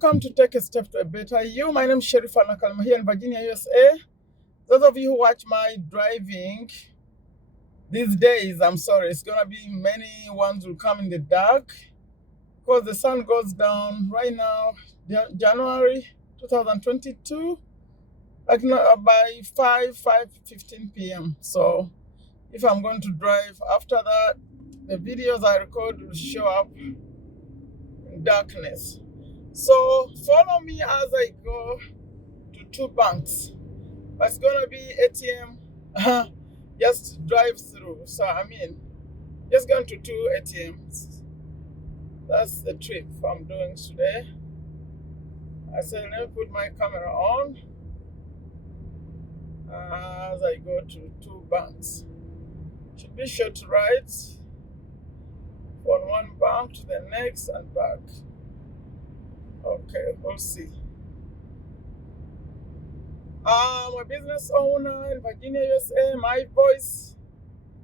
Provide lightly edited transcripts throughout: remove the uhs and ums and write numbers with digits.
Welcome to Take a Step to a Better You. My name is Sherifa Nakalema here in Virginia, USA. Those of you who watch my driving these days, I'm sorry, it's going to be many ones will come in the dark because the sun goes down right now, January 2022, like by 5:15 p.m. So if I'm going to drive after that, the videos I record will show up in darkness. So follow me as I go to two banks. But it's gonna be ATM, just drive through. So just going to two ATMs. That's the trip I'm doing today. I said let me put my camera on as I go to two banks. Should be short rides from one bank to the next and back. Okay, we'll see. I'm a business owner in Virginia, USA. My voice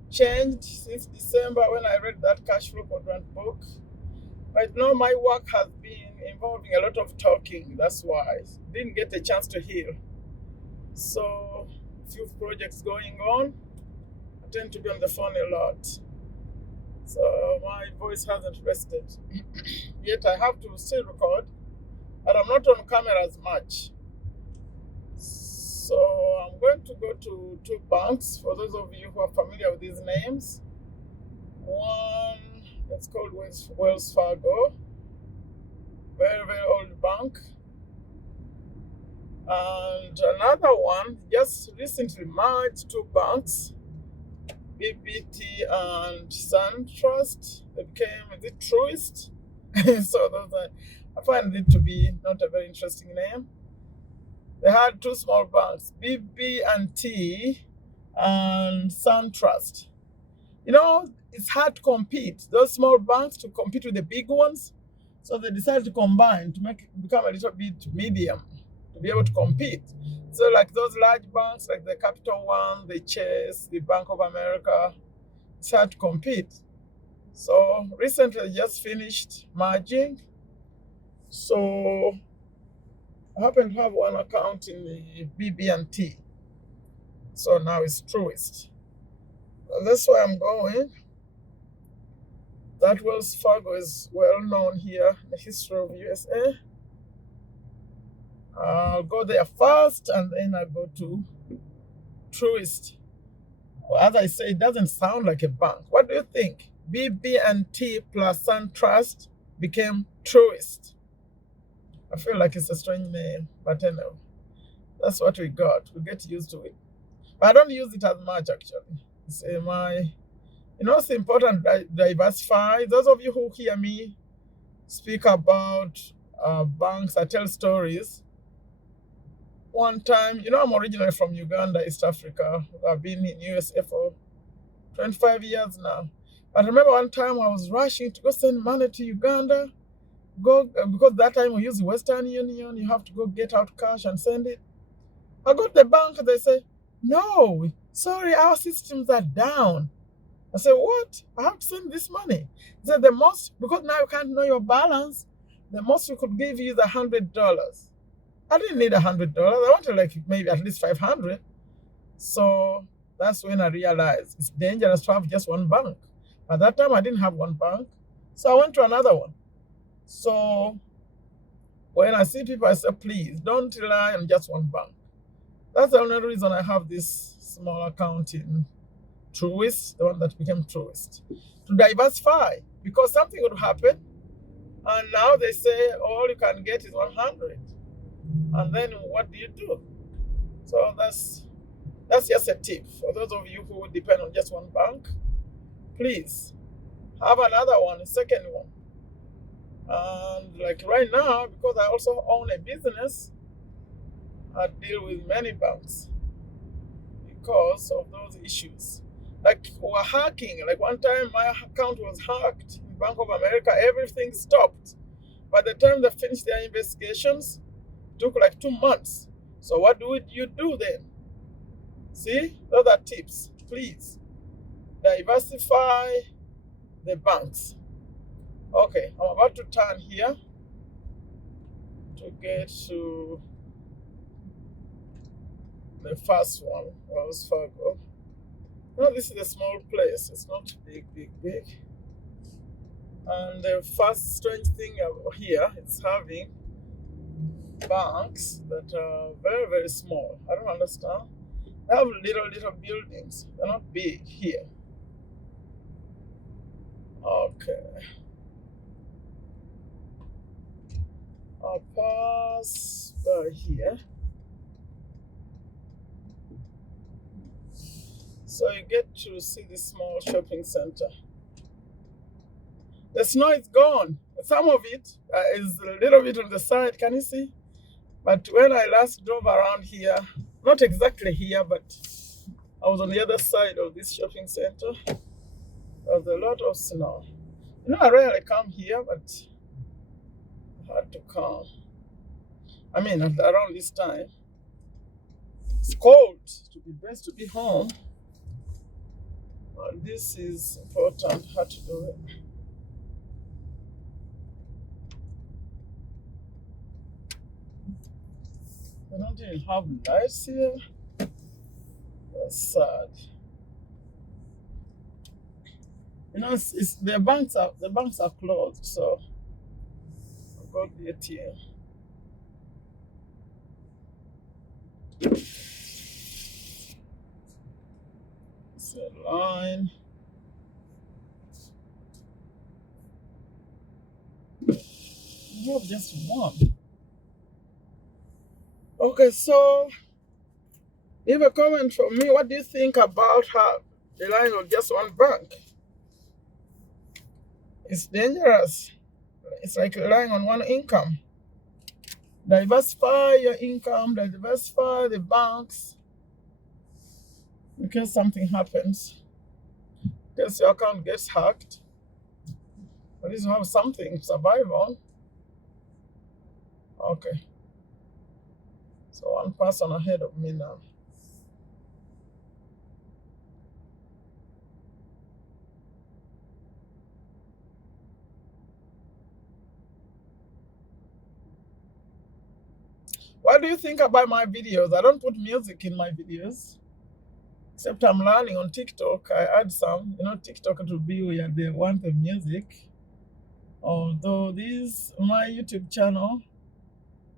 changed since December when I read that cash flow quadrant book. But now my work has been involving a lot of talking. That's why I didn't get a chance to hear. So, a few projects going on. I tend to be on the phone a lot. So my voice hasn't rested. Yet I have to still record, but I'm not on camera as much. So I'm going to go to two banks for those of you who are familiar with these names. One, it's called Wells Fargo, very, very old bank. And another one, just recently merged two banks, BBT and SunTrust. They became, is it TRUIST? So I find it to be not a very interesting name. They had two small banks, BB&T and SunTrust. You know, it's hard to compete. Those small banks to compete with the big ones. So they decided to combine to become a little bit medium to be able to compete. So like those large banks like the Capital One, the Chase, the Bank of America, it's hard to compete. So recently just finished merging. So I happen to have one account in the BB&T. So now it's TRUIST. That's where I'm going. That Wells Fargo is well known here in the history of USA. I'll go there first and then I'll go to TRUIST. Well, as I say, it doesn't sound like a bank. What do you think? BB&T plus SunTrust became TRUIST. I feel like it's a strange name, but anyway, that's what we got. We get used to it. But I don't use it as much actually. It's it's important to diversify. Those of you who hear me speak about banks, I tell stories. One time, I'm originally from Uganda, East Africa. I've been in USA for 25 years now. I remember one time I was rushing to go send money to Uganda. Because that time we use Western Union, you have to go get out cash and send it. I go to the bank and they say, no, sorry, our systems are down. I said, what? I have to send this money. They said, because now you can't know your balance, the most we could give you is $100. I didn't need $100. I wanted maybe at least 500. So that's when I realized it's dangerous to have just one bank. At that time, I didn't have one bank. So I went to another one. So when I see people, I say, please don't rely on just one bank. That's the only reason I have this small account in TRUIST, the one that became TRUIST, to diversify, because something would happen, and now they say all you can get is 100, and then what do you do? So that's just a tip for those of you who depend on just one bank. Please have another one, a second one. And like right now, because I also own a business, I deal with many banks because of those issues. Like we're hacking. Like one time my account was hacked in Bank of America, everything stopped. By the time they finished their investigations, it took like 2 months. So what do you do then? See, those are tips. Please diversify the banks. Okay, I'm about to turn here. to get to the first one, Wells Fargo. No, this is a small place. It's not big, big, big. And the first strange thing here is having banks that are very, very small. I don't understand. They have little buildings. They're not big here. Okay. I'll pass by here. So you get to see this small shopping center. The snow is gone. Some of it is a little bit on the side. Can you see? But when I last drove around here, not exactly here, but I was on the other side of this shopping center. There was a lot of snow. You know, I rarely come here, but I had to come. I mean, around this time. It's cold. It would be best to be home. But this is important. How to do it. They don't even have lights here. That's sad. You know, the banks are closed, so I've got the ATM. It's a line. I have just one. Okay, so leave a comment for me. What do you think about relying on just one bank? It's dangerous. It's like relying on one income. Diversify your income, diversify the banks in case something happens. In case your account gets hacked. At least you have something to survive on. Okay. So one person ahead of me now. What do you think about my videos? I don't put music in my videos. Except I'm learning on TikTok. I add some. You know, TikTok it will be where they want the music. Although this, my YouTube channel,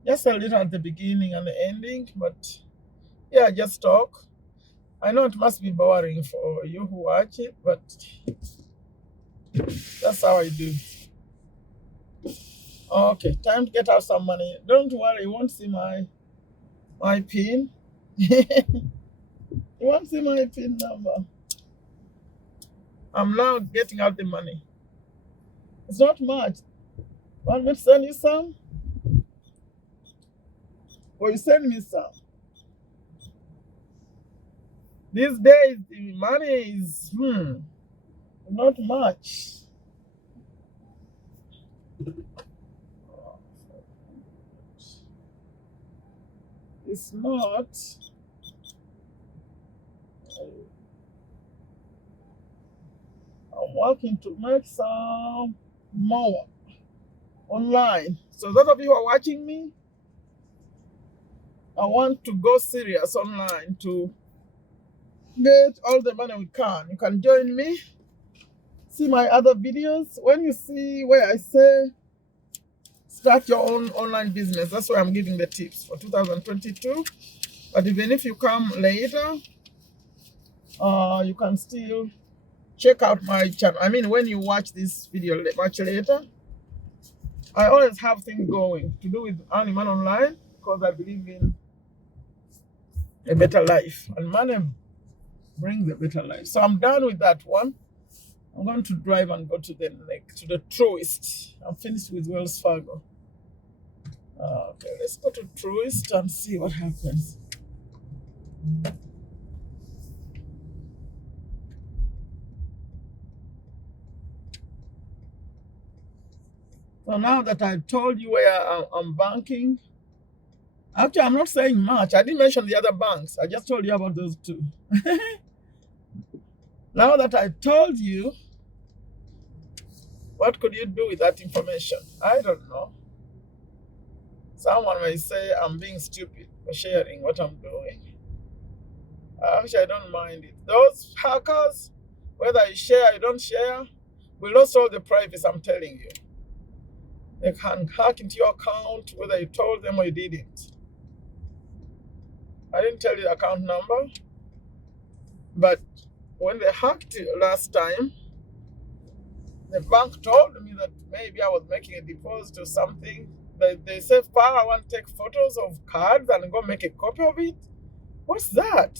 just a little at the beginning and the ending. But yeah, just talk. I know it must be boring for you who watch it, but that's how I do. Okay, time to get out some money. Don't worry, you won't see my PIN. You won't see my PIN number. I'm now getting out the money. It's not much. Want me to send you some? Or you send me some? These days, the money is not much. It's not. I'm working to make some more online. So those of you who are watching me, I want to go serious online to get all the money we can. You can join me. See my other videos. When you see where I say start your own online business, that's where I'm giving the tips for 2022. But even if you come later, you can still check out my channel. I mean, when you watch this video much later, I always have things going to do with earning money online because I believe in a better life. And money brings a better life. So I'm done with that one. I'm going to drive and go to the TRUIST. I'm finished with Wells Fargo. Okay, let's go to TRUIST and see what happens. So now that I've told you where I'm banking, actually I'm not saying much. I didn't mention the other banks. I just told you about those two. Now that I told you, what could you do with that information? I don't know. Someone may say I'm being stupid for sharing what I'm doing. Actually, I don't mind it. Those hackers, whether you share or you don't share, will not solve the privacy, I'm telling you. They can hack into your account whether you told them or you didn't. I didn't tell you the account number, but when they hacked it last time, the bank told me that maybe I was making a deposit or something. They said, I want to take photos of cards and go make a copy of it. What's that?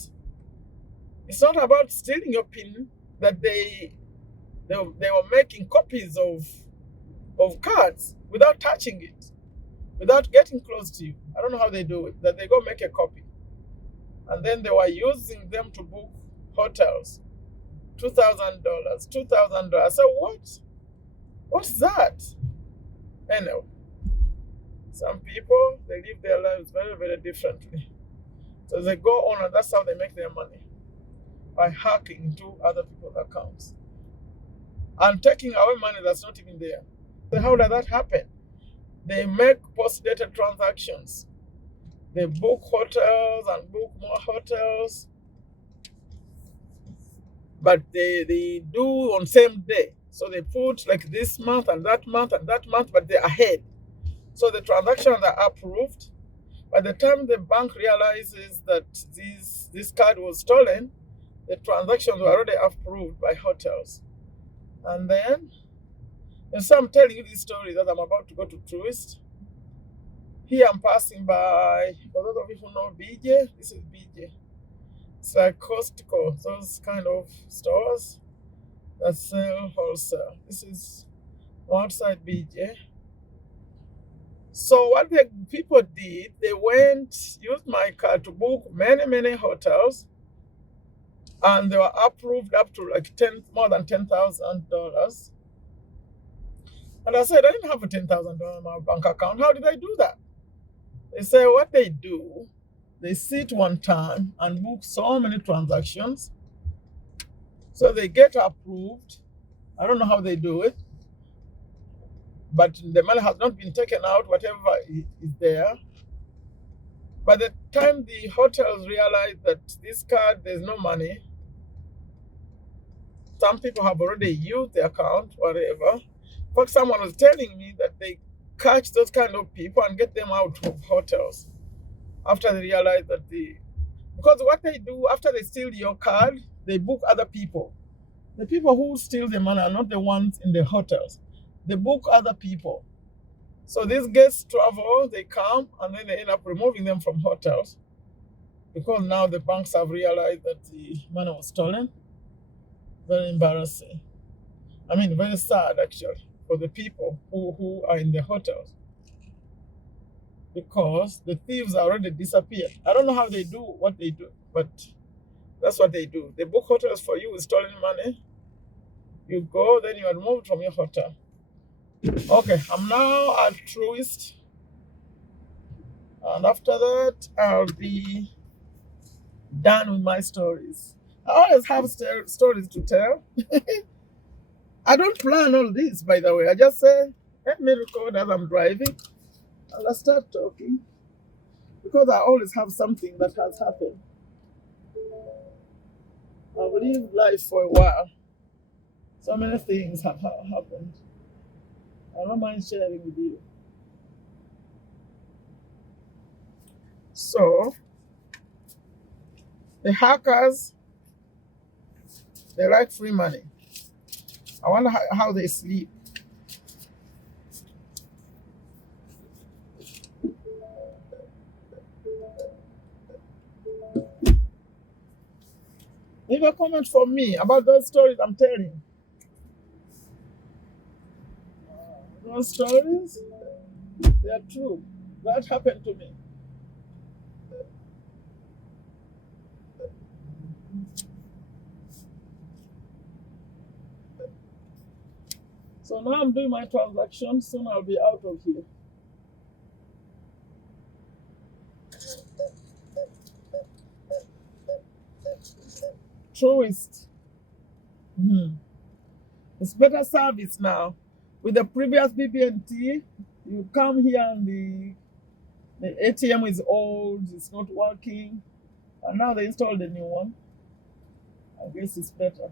It's not about stealing your PIN, that they were making copies of cards without touching it, without getting close to you. I don't know how they do it, that they go make a copy. And then they were using them to book hotels. $2,000, $2,000. So what? What's that? Anyway, some people, they live their lives very, very differently. So they go on, and that's how they make their money, by hacking into other people's accounts and taking away money that's not even there. So how does that happen? They make post-dated transactions. They book hotels and book more hotels, but they do on same day. So they put like this month and that month and that month, but they're ahead. So the transactions are approved. By the time the bank realizes that this card was stolen, the transactions were already approved by hotels. And then, and so I'm telling you this story that I'm about to go to TRUIST. Here I'm passing by, for those of you who know BJ, this is BJ. It's like Costco, those kind of stores that sell wholesale. This is outside BJ. So what the people did, they used my card to book many, many hotels, and they were approved up to like more than $10,000. And I said, I didn't have a $10,000 in my bank account. How did I do that? They say what they do, they sit one time and book so many transactions. So they get approved. I don't know how they do it, but the money has not been taken out, whatever is there. By the time the hotels realize that this card, there's no money, some people have already used the account, whatever. But someone was telling me that they catch those kind of people and get them out of hotels after they realize that because what they do after they steal your card, they book other people. The people who steal the money are not the ones in the hotels. They book other people. So these guests travel, they come, and then they end up removing them from hotels because now the banks have realized that the money was stolen. Very embarrassing. I mean, very sad actually for the people who are in the hotels, because the thieves already disappeared. I don't know how they do what they do, but that's what they do. They book hotels for you with stolen money. You go, then you are removed from your hotel. Okay, I'm now at TRUIST, and after that, I'll be done with my stories. I always have stories to tell. I don't plan all this, by the way. I just say, let me record as I'm driving, and I start talking, because I always have something that has happened. I've lived life for a while. So many things have happened. I don't mind sharing with you. So, the hackers, they like free money. I wonder how they sleep. Leave a comment for me about those stories I'm telling. Those stories, they are true. That happened to me. So now I'm doing my transaction. Soon I'll be out of here. TRUIST. It's better service now. With the previous BB&T, you come here and The ATM is old, it's not working, and now they installed a new one. I guess it's better.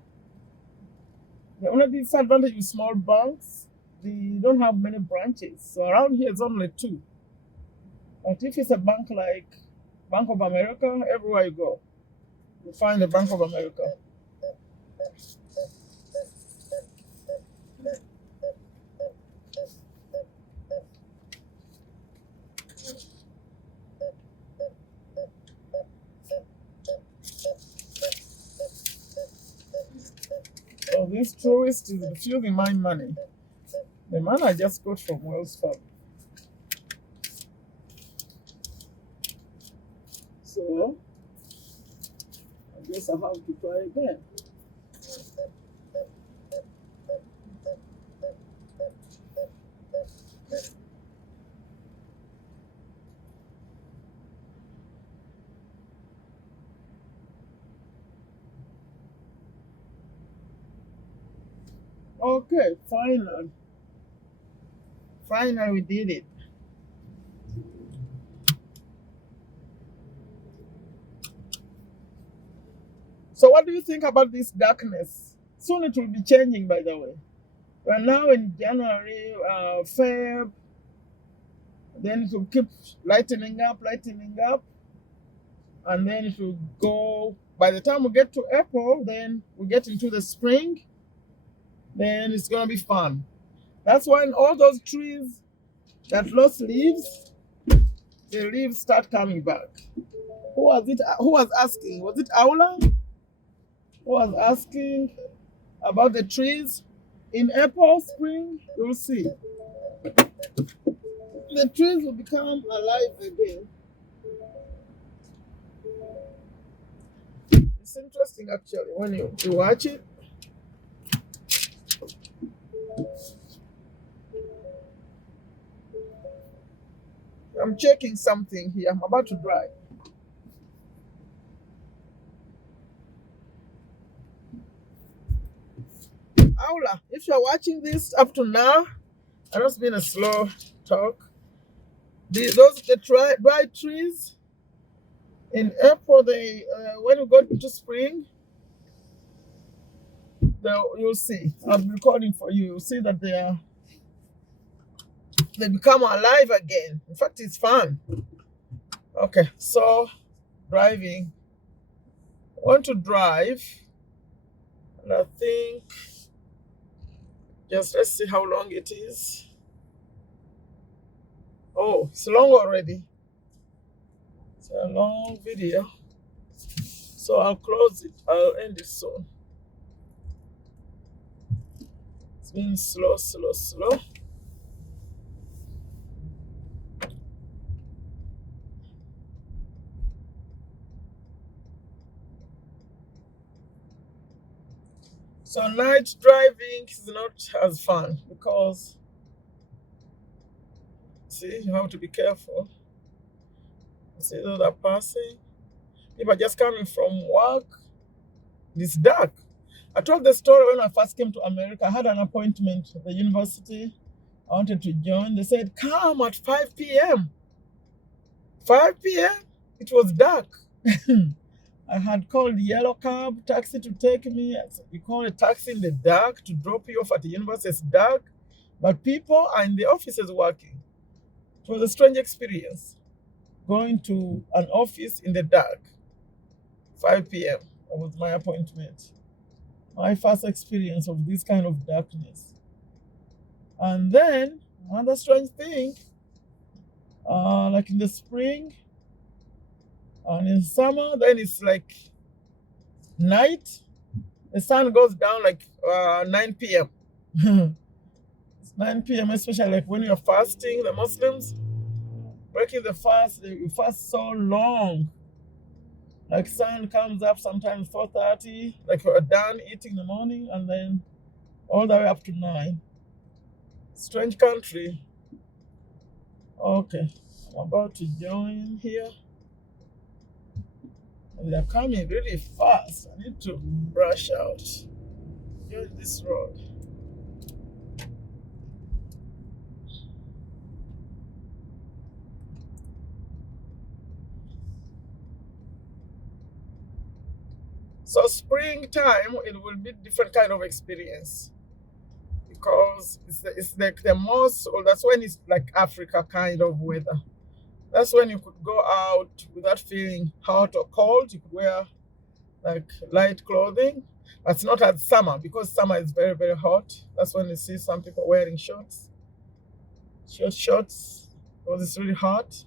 The only disadvantage with small banks, they don't have many branches. So around here, it's only two. But if it's a bank like Bank of America, everywhere you go, you find a Bank of America. So this tourist is refusing my money. The man I just got from Wells Fargo. So I guess I have to try again. Okay, finally. Finally, we did it. So what do you think about this darkness? Soon it will be changing, by the way. We're now in January, Feb. Then it will keep lightening up, and then it will go. By the time we get to April, then we get into the spring. Then it's gonna be fun. That's when all those trees that lost leaves, the leaves start coming back. Who was it? Who was asking? Was it Aula? Who was asking about the trees? In April, spring, you'll see. The trees will become alive again. It's interesting actually when you watch it. I'm checking something here. I'm about to drive. Aula, if you're watching this up to now, I know it's been a slow talk. The dry trees in April, when we go to spring, you'll see. I'm recording for you. You'll see that they become alive again. In fact, it's fun. Okay, so driving. I want to drive, and I think let's see how long it is. Oh, it's long already. It's a long video. So I'll close it. I'll end it soon. It's been slow. So night driving is not as fun because, see, you have to be careful. See those are passing. People are just coming from work. It's dark. I told the story when I first came to America. I had an appointment at the university. I wanted to join. They said, come at 5 p.m. 5 p.m.? It was dark. I had called Yellow Cab taxi to take me. You call a taxi in the dark to drop you off at the university. It's dark, but people are in the offices working. It was a strange experience going to an office in the dark. 5 p.m. That was my appointment. My first experience of this kind of darkness. And then another strange thing, like in the spring and in summer, then it's like night. The sun goes down like 9 p.m. It's 9 p.m., especially like when you're fasting, the Muslims breaking the fast, you fast so long. Like sun comes up sometimes 4:30, like you're done eating in the morning, and then all the way up to 9. Strange country. Okay, I'm about to join here. They're coming really fast. I need to brush out. Join this road. So springtime, it will be different kind of experience because it's like the most, well, that's when it's like Africa kind of weather. That's when you could go out without feeling hot or cold. You could wear like light clothing. But it's not as summer because summer is very, very hot. That's when you see some people wearing shorts, short shorts, because it's really hot.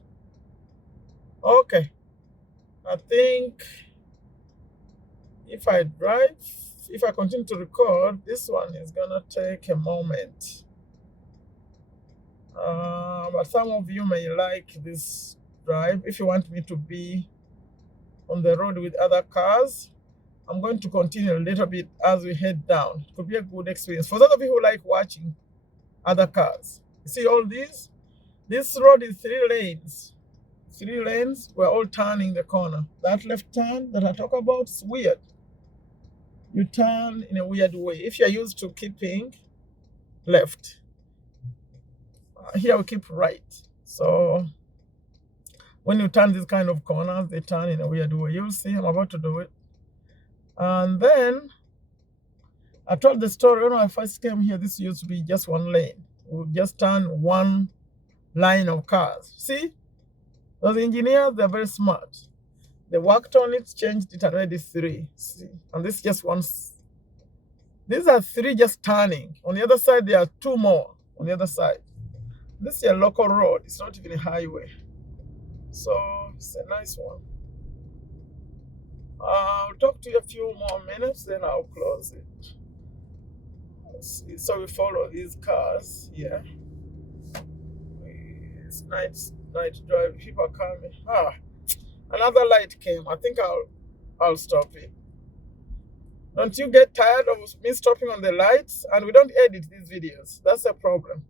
Okay, I think if I drive, if I continue to record, this one is gonna take a moment. But some of you may like this drive. If you want me to be on the road with other cars, I'm going to continue a little bit as we head down. It could be a good experience. For those of you who like watching other cars, you see all these? This road is 3 lanes. 3 lanes, we're all turning the corner. That left turn that I talk about is weird. You turn in a weird way. If you're used to keeping left, here we keep right. So when you turn these kind of corners, they turn in a weird way. You'll see, I'm about to do it. And then I told the story when I first came here, this used to be just 1 lane. We would just turn one line of cars. See, those engineers, they're very smart. They worked on it, changed it already 3. See, and this just one. These are 3 just turning. On the other side, there are 2 more on the other side. This is a local road. It's not even a highway. So it's a nice one. I'll talk to you a few more minutes, then I'll close it. Let's see. So we follow these cars here. It's night drive. People are coming. Another light came. I think I'll stop it. Don't you get tired of me stopping on the lights? And we don't edit these videos. That's a problem.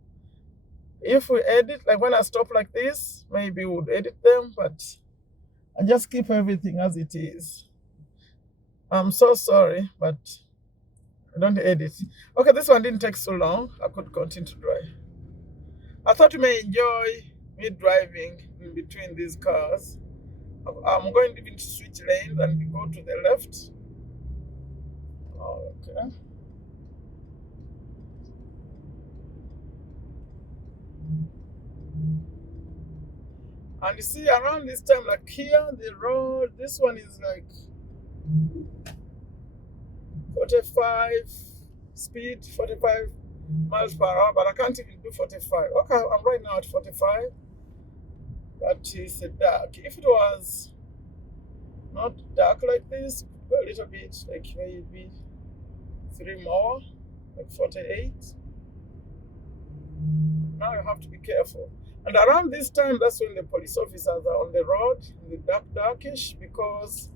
If we edit, like when I stop like this, maybe we would edit them, but I just keep everything as it is. I'm so sorry, but I don't edit. Okay, this one didn't take so long. I could continue to drive. I thought you may enjoy me driving in between these cars. I'm going to even switch lanes and we go to the left. Okay. And you see around this time, like here, the road, this one is like 45 speed, 45 miles per hour, but I can't even do 45. Okay, I'm right now at 45. But it's dark. If it was not dark like this, go a little bit, like maybe 3 more, like 48. Now you have to be careful. And around this time, that's when the police officers are on the road in the darkish, because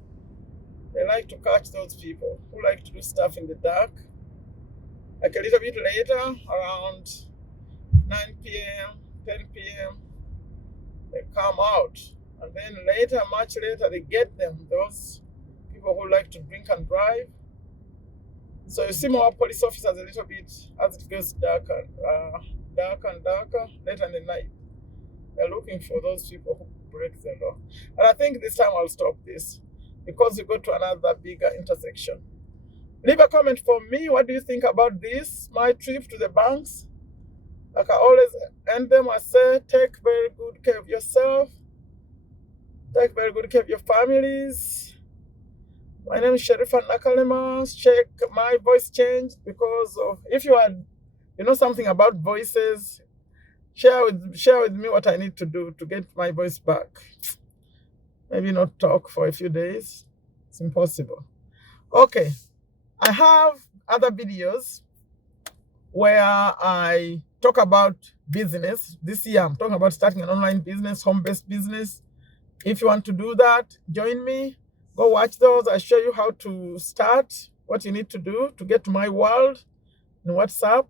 they like to catch those people who like to do stuff in the dark. Like a little bit later, around 9 p.m., 10 p.m., they come out. And then later, much later, they get them, those people who like to drink and drive. So you see more police officers a little bit as it goes darker later in the night. They're looking for those people who break the law. But I think this time I'll stop this because we go to another bigger intersection. Leave a comment for me. What do you think about this? My trip to the banks. Like I always end them, I say, take very good care of yourself. Take very good care of your families. My name is Sherifa Nakalema. Check my voice changed because of, if you know something about voices, share with me what I need to do to get my voice back. Maybe not talk for a few days. It's impossible. Okay. I have other videos where I talk about business. This year I'm talking about starting an online business, home-based business. If you want to do that, join me. Go watch those. I show you how to start, what you need to do to get to my world in WhatsApp.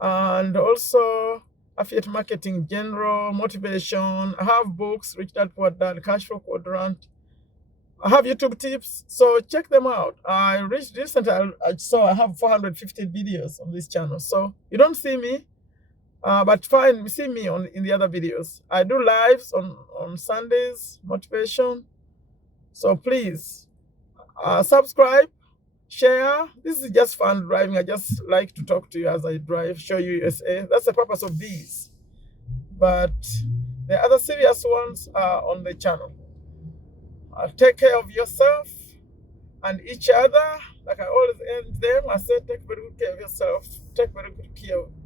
And also affiliate marketing, general, motivation. I have books, Rich Dad Poor Dad, Cash Flow Quadrant. I have YouTube tips, so check them out. I reached recently, I have 450 videos on this channel. So you don't see me, but fine, see me in the other videos. I do lives on Sundays, motivation. So please, Subscribe, share. This is just fun driving. I just like to talk to you as I drive, show you USA. That's the purpose of these. But the other serious ones are on the channel. Take care of yourself and each other. Like I always end them, I say take very good care of yourself. Take very good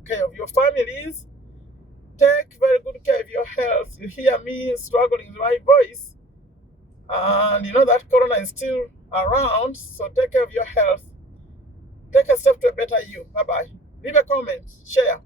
care of your families. Take very good care of your health. You hear me struggling with my voice. And you know that corona is still around. So take care of your health. Take a step to a better you. Bye-bye. Leave a comment. Share.